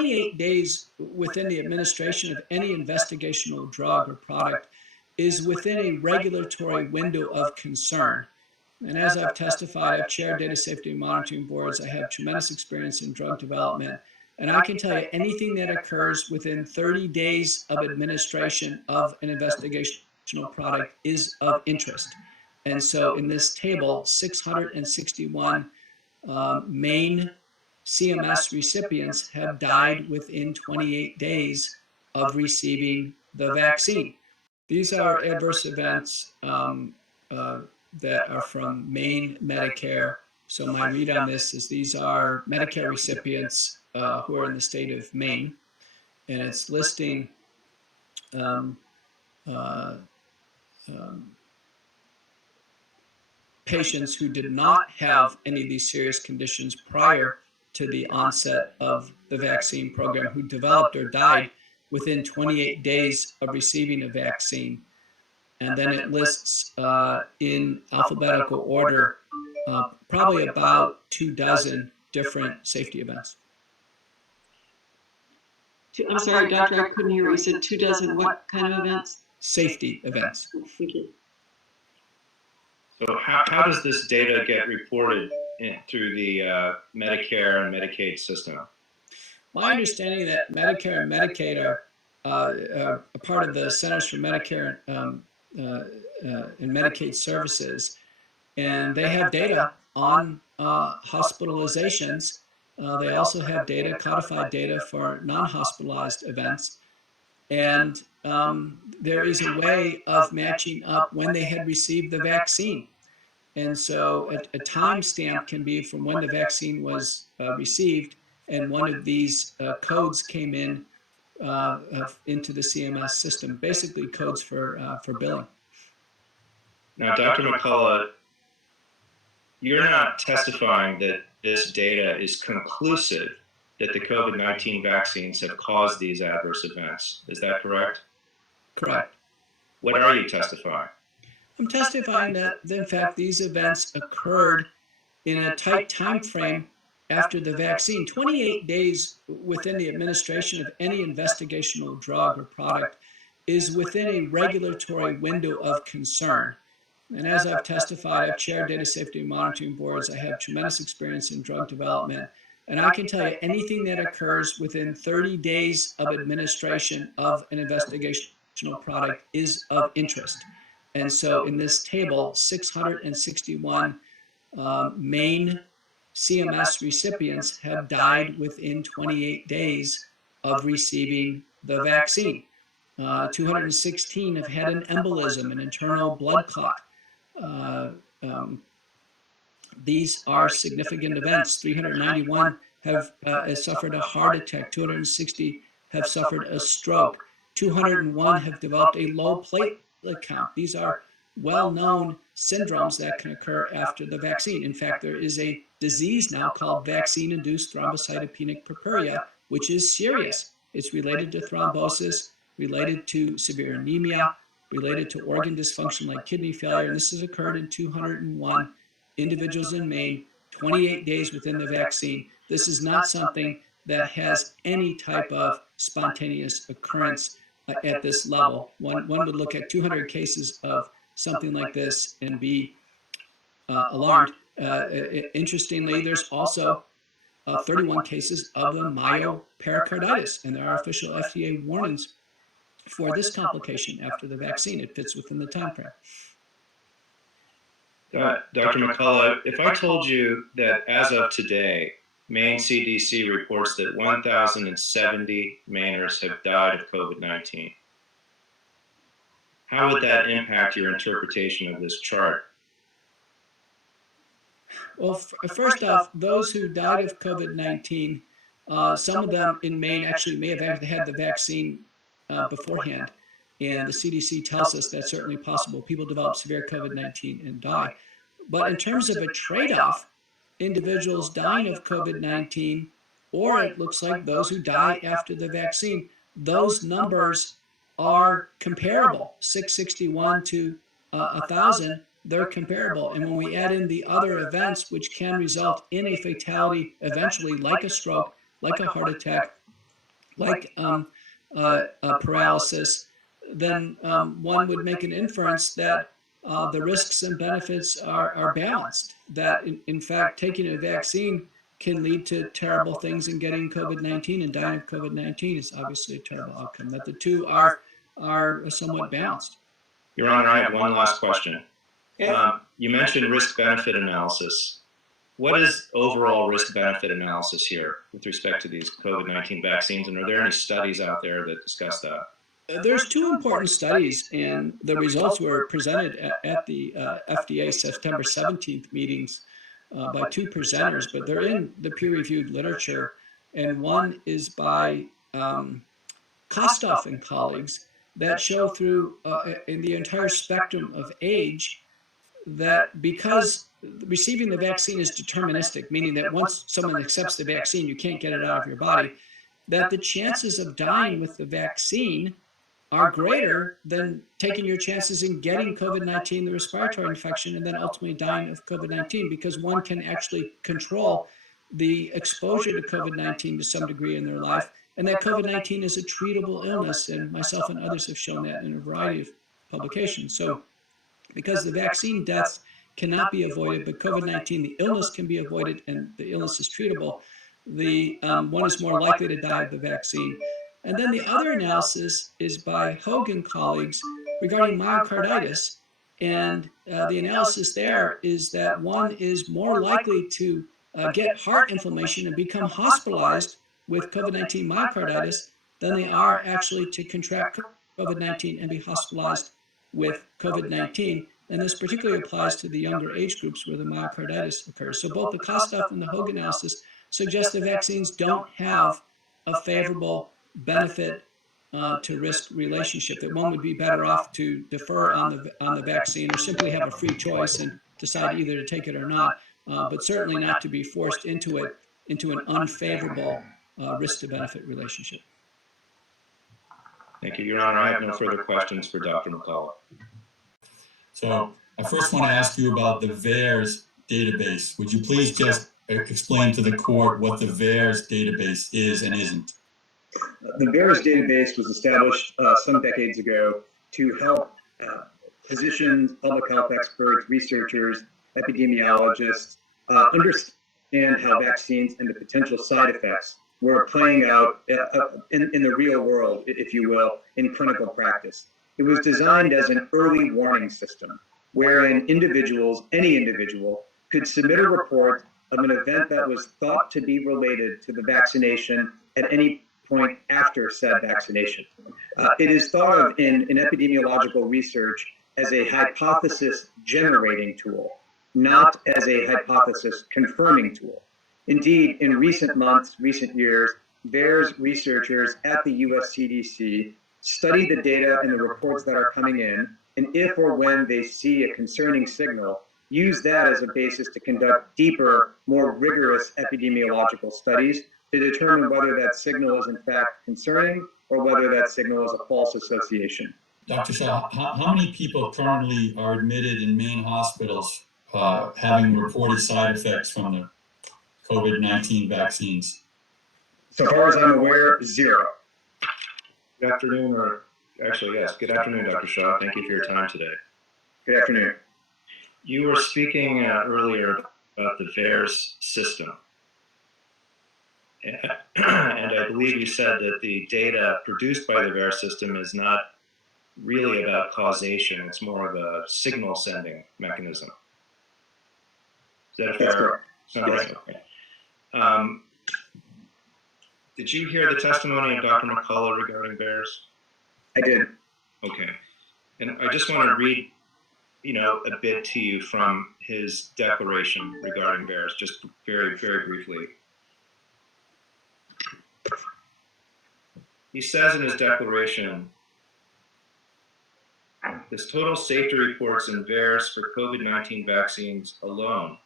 28 days within the administration of any investigational drug or product is within a regulatory window of concern. And as I've testified, I've chaired data safety and monitoring boards. I have tremendous experience in drug development. And I can tell you anything that occurs within 30 days of administration of an investigational product is of interest. And so in this table, 661 Maine CMS recipients have died within 28 days of receiving the vaccine. These are adverse events that are from Maine Medicare. So my read on this is these are Medicare recipients who are in the state of Maine, and it's listing patients who did not have any of these serious conditions prior to the onset of the vaccine program, who developed or died within 28 days of receiving a vaccine. And then it lists in alphabetical order probably about 24 different safety events. I'm sorry, Doctor, I couldn't hear what you said. 24 what kind of events? Safety events. Thank you. So how does this data get reported through the Medicare and Medicaid system? My understanding that Medicare and Medicaid are a part of the Centers for Medicare and Medicaid Services, and they have data on hospitalizations. They also have data, codified data for non-hospitalized events. And there is a way of matching up when they had received the vaccine. And so a timestamp can be from when the vaccine was received, and one of these codes came in into the CMS system, basically codes for billing. Now, Dr. McCullough, you're not testifying that this data is conclusive that the COVID-19 vaccines have caused these adverse events. Is that correct? Correct. What are you testifying? I'm testifying that, in fact, these events occurred in a tight time frame after the vaccine. 28 days within the administration of any investigational drug or product is within a regulatory window of concern. And as I've testified, I've chaired data safety and monitoring boards. I have tremendous experience in drug development. And I can tell you anything that occurs within 30 days of administration of an investigational product is of interest. And so in this table, 661 Maine CMS recipients have died within 28 days of receiving the vaccine. 216 have had an embolism, an internal blood clot. These are significant events. 391 have suffered a heart attack. 260 have suffered a stroke. 201 have developed a low platelet count. These are well-known syndromes that can occur after the vaccine. In fact, there is a disease now called vaccine-induced thrombocytopenic purpura, which is serious. It's related to thrombosis, related to severe anemia, related to organ dysfunction like kidney failure. And this has occurred in 201 individuals in Maine, 28 days within the vaccine. This is not something that has any type of spontaneous occurrence at this level. One would look at 200 cases of something like this and be alarmed. Interestingly, there's also 31 cases of the myopericardis, and there are official FDA warnings for this complication after the vaccine. It fits within the time frame. Dr. McCullough, if I told you that as of today, Maine CDC reports that 1,070 Mainers have died of COVID-19, how would that impact your interpretation of this chart? Well, first off, those who died of COVID-19, some of them in Maine actually may have had the vaccine beforehand. And the CDC tells us that's certainly possible. People develop severe COVID-19 and die. But in terms of a trade-off, individuals dying of COVID-19, or it looks like those who die after the vaccine, those numbers are comparable. 661 to 1,000, they're comparable. And when we add in the other events, which can result in a fatality eventually, like a stroke, like a heart attack, like paralysis, then one would make an inference that the risks and benefits are balanced, that in fact taking a vaccine can lead to terrible things, and getting COVID-19 and dying of COVID-19 is obviously a terrible outcome, that the two are somewhat balanced. Your Honor, I have one last question. You mentioned risk-benefit analysis. What is overall risk-benefit analysis here with respect to these COVID-19 vaccines, and are there any studies out there that discuss that? There's two important studies, and the results were presented at the FDA September 17th meetings by two presenters, but they're in the peer-reviewed literature. And one is by Kostoff and colleagues that show through in the entire spectrum of age that because receiving the vaccine is deterministic, meaning that once someone accepts the vaccine, you can't get it out of your body, that the chances of dying with the vaccine are greater than taking your chances in getting COVID-19, the respiratory infection, and then ultimately dying of COVID-19, because one can actually control the exposure to COVID-19 to some degree in their life, and that COVID-19 is a treatable illness, and myself and others have shown that in a variety of publications. So because the vaccine deaths cannot be avoided, but COVID-19, the illness can be avoided, and the illness is treatable, the one is more likely to die of the vaccine. And then the other analysis is by Hogan colleagues regarding myocarditis. And the analysis there is that one is more likely to get heart inflammation and become hospitalized with COVID-19 myocarditis than they are actually to contract COVID-19 and be hospitalized with COVID-19. And this particularly applies to the younger age groups where the myocarditis occurs. So both the Kostoff and the Hogan analysis suggest the vaccines don't have a favorable benefit to risk relationship, that one would be better off to defer on the vaccine, or simply have a free choice and decide either to take it or not, but certainly not to be forced into an unfavorable risk to benefit relationship. Thank you, Your Honor. I have no further questions for Dr. McCullough. So I first want to ask you about the VAERS database. Would you please just explain to the court what the VAERS database is and isn't? The VAERS database was established some decades ago to help physicians, public health experts, researchers, epidemiologists understand how vaccines and the potential side effects were playing out in the real world, if you will, in clinical practice. It was designed as an early warning system wherein individuals, any individual, could submit a report of an event that was thought to be related to the vaccination at any point after said vaccination. It is thought of in epidemiological research as a hypothesis generating tool, not as a hypothesis confirming tool. Indeed, in recent months, recent years, VAERS researchers at the US CDC study the data and the reports that are coming in, and if or when they see a concerning signal, use that as a basis to conduct deeper, more rigorous epidemiological studies to determine whether that signal is in fact concerning or whether that signal is a false association. Dr. Shah, how many people currently are admitted in Maine hospitals having reported side effects from the COVID-19 vaccines? So far as I'm aware, 0. Good afternoon, or actually, yes, good afternoon, Dr. Shah. Thank you for your time today. Good afternoon. You were speaking earlier about the VAERS system. And I believe you said that the data produced by the VAERS system is not really about causation. It's more of a signal sending mechanism. Is that fair? Yes. Okay. Did you hear the testimony of Dr. McCullough regarding VAERS? I did. Okay. And I just want to read, a bit to you from his declaration regarding VAERS, just very, very briefly. He says in his declaration, his total safety reports in VAERS for COVID-19 vaccines alone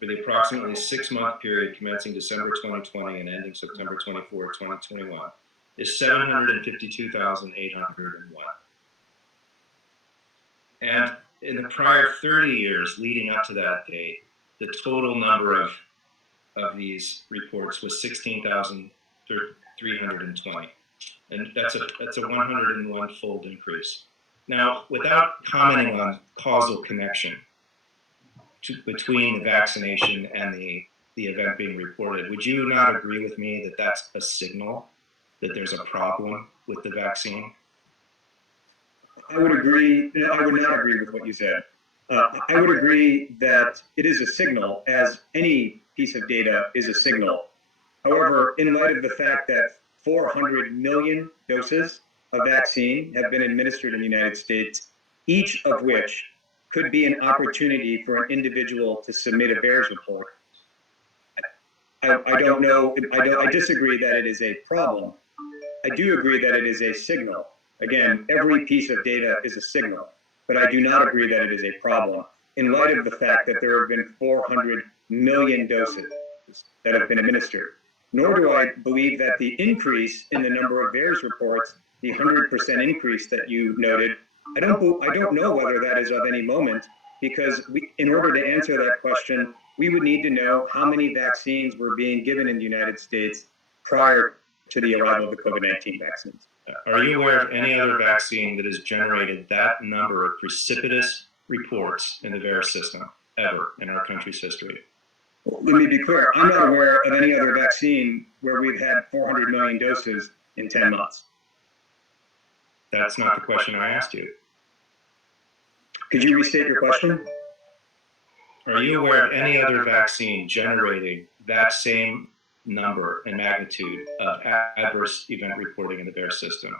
for the approximately 6-month period commencing December 2020 and ending September 24, 2021 is 752,801. And in the prior 30 years leading up to that date, the total number of these reports was 320. And that's a 101-fold increase. Now, without commenting on causal connection between the vaccination and the event being reported, would you not agree with me that that's a signal that there's a problem with the vaccine? I would agree. I would not agree with what you said. I would agree that it is a signal, as any piece of data is a signal. However, in light of the fact that 400 million doses of vaccine have been administered in the United States, each of which could be an opportunity for an individual to submit a VAERS report, I don't know. I disagree that it is a problem. I do agree that it is a signal. Again, every piece of data is a signal, but I do not agree that it is a problem in light of the fact that there have been 400 million doses that have been administered. Nor do I believe that the increase in the number of VAERS reports, the 100% increase that you noted, I don't know whether that is of any moment, because in order to answer that question, we would need to know how many vaccines were being given in the United States prior to the arrival of the COVID-19 vaccines. Are you aware of any other vaccine that has generated that number of precipitous reports in the VAERS system ever in our country's history? Well, let me be clear. I'm not aware of any other vaccine where we've had 400 million doses in 10 months. That's not the question I asked you. Could you restate your question? Are you aware of any other vaccine generating that same number and magnitude of adverse event reporting in the VAERS system?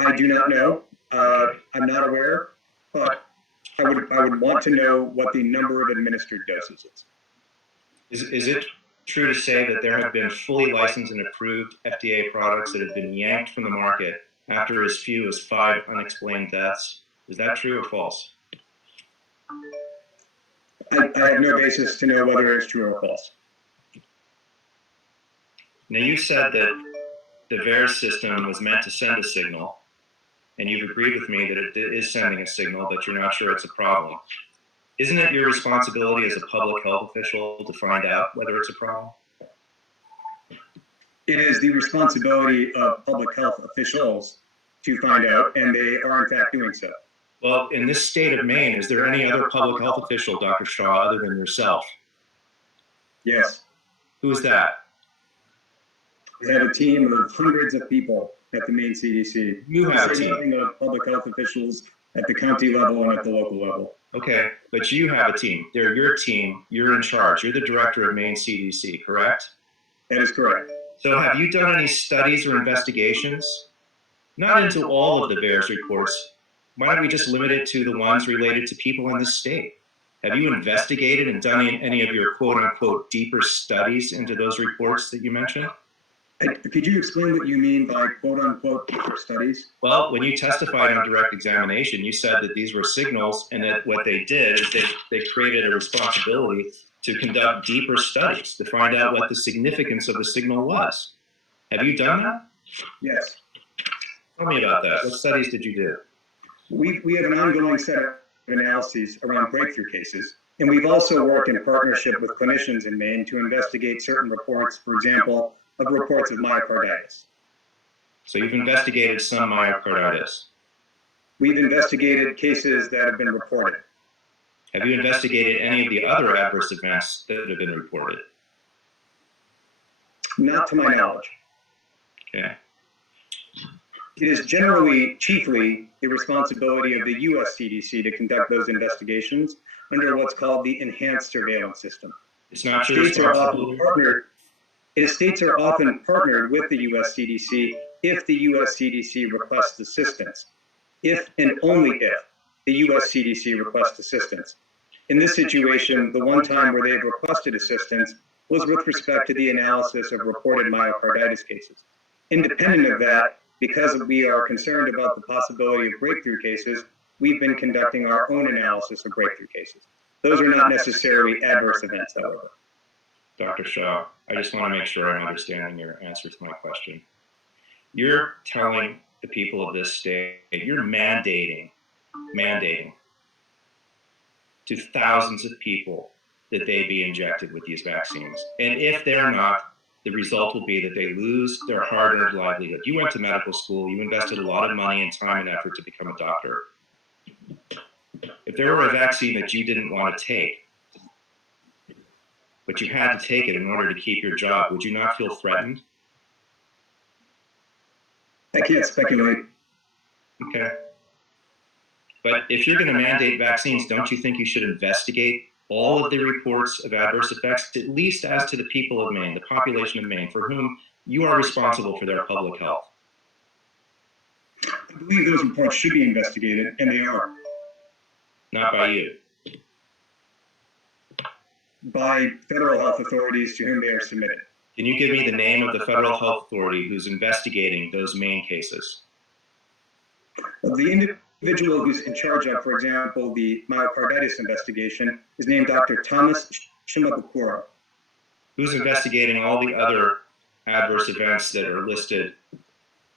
I do not know. I'm not aware, but I would want to know what the number of administered doses is. Is it true to say that there have been fully licensed and approved FDA products that have been yanked from the market after as few as 5 unexplained deaths? Is that true or false? I have no basis to know whether it's true or false. Now, you said that the VAERS system was meant to send a signal, and you've agreed with me that it is sending a signal, but you're not sure it's a problem. Isn't it your responsibility as a public health official to find out whether it's a problem? It is the responsibility of public health officials to find out, and they are in fact doing so. Well, in this state of Maine, is there any other public health official, Dr. Shah, other than yourself? Yes. Who is that? We have a team of hundreds of people at the Maine CDC. You have a team. Of public health officials at the county level and at the local level. Okay, but you have a team. They're your team. You're in charge. You're the director of Maine CDC, correct? That is correct. So have you done any studies or investigations? Not into all of the VAERS reports. Why don't we just limit it to the ones related to people in the state? Have you investigated and done any of your quote-unquote deeper studies into those reports that you mentioned? Could you explain what you mean by quote-unquote deeper studies? Well, when you testified on direct examination, you said that these were signals, and that what they did is they created a responsibility to conduct deeper studies to find out what the significance of the signal was. Have you done that? Yes. Tell me about that. What studies did you do? We have an ongoing set of analyses around breakthrough cases, and we've also worked in partnership with clinicians in Maine to investigate certain reports, for example, of reports of myopericardis. So you've investigated some myopericardis. We've investigated cases that have been reported. Have you investigated any of the other adverse events that have been reported? Not to my knowledge. Okay. It is chiefly the responsibility of the US CDC to conduct those investigations under what's called the enhanced surveillance system. It's not your responsibility. States are often partnered with the US CDC if the US CDC requests assistance, if and only if the US CDC requests assistance. In this situation, the one time where they've requested assistance was with respect to the analysis of reported myocarditis cases. Independent of that, because we are concerned about the possibility of breakthrough cases, we've been conducting our own analysis of breakthrough cases. Those are not necessarily adverse events, however. Dr. Shah, I just want to make sure I'm understanding your answer to my question. You're telling the people of this state, you're mandating to thousands of people that they be injected with these vaccines. And if they're not, the result will be that they lose their hard-earned livelihood. You went to medical school, you invested a lot of money and time and effort to become a doctor. If there were a vaccine that you didn't want to take, but you had to take it in order to keep your job, would you not feel threatened? I can't speculate. Okay. But if you're going to mandate vaccines, don't you think you should investigate all of the reports of adverse effects, at least as to the people of Maine, the population of Maine, for whom you are responsible for their public health? I believe those reports should be investigated, and they are. Not by you. By federal health authorities to whom they are submitted. Can you give me the name of the federal health authority who's investigating those Maine cases? The individual who's in charge of, for example, the myopericardis investigation is named Dr. Thomas Shimakura. Who's investigating all the other adverse events that are listed?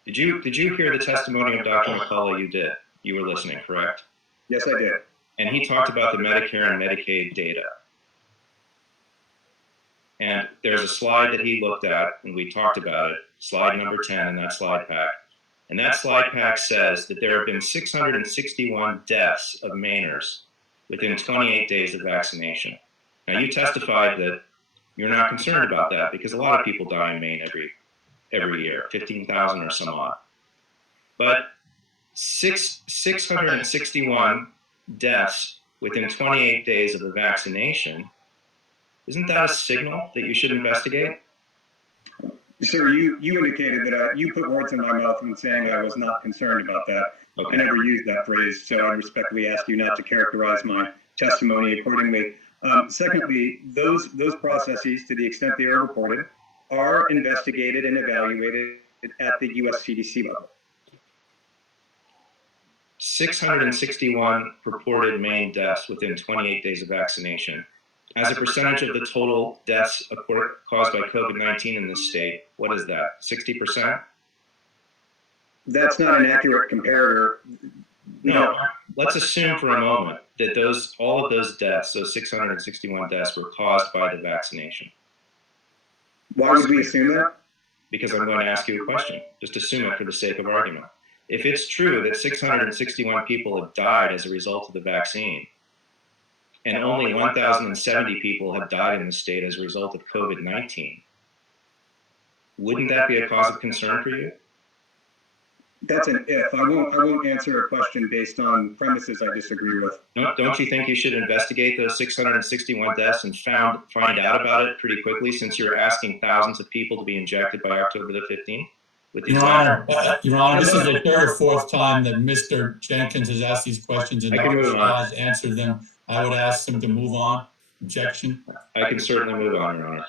Did you hear the testimony of Dr. McCullough? You did. You were listening, correct? Yes, I did. And he talked about the Medicare and Medicaid data. And there's a slide that he looked at, and we talked about it, slide number 10 in that slide pack. And that slide pack says that there have been 661 deaths of Mainers within 28 days of vaccination. Now, you testified that you're not concerned about that because a lot of people die in Maine every year, 15,000 or some odd. But 661 deaths within 28 days of a vaccination, isn't that a signal that you should investigate? Sir, you indicated that you put words in my mouth in saying I was not concerned about that. Okay. I never used that phrase, so I respectfully ask you not to characterize my testimony accordingly. Secondly, those processes, to the extent they are reported, are investigated and evaluated at the U.S. CDC level. 661 purported Maine deaths within 28 days of vaccination. As a percentage of the total deaths caused by COVID-19 in this state, what is that, 60%? That's not an accurate comparator. No, let's assume for a moment that all of those deaths, those 661 deaths, were caused by the vaccination. Why would we assume that? Because I'm going to ask you a question. Just assume it for the sake of argument. If it's true that 661 people have died as a result of the vaccine, and only 1,070 people have died in the state as a result of COVID-19, wouldn't that be a cause of concern for you? That's an if. I won't answer a question based on premises I disagree with. Don't you think you should investigate those 661 deaths and find out about it pretty quickly, since you're asking thousands of people to be injected by October the 15th? Your Honor, this is the third or fourth time that Mr. Jenkins has asked these questions and Dr. Shah has answered them. I would ask him to move on. Objection. I can certainly move on, Your Honor.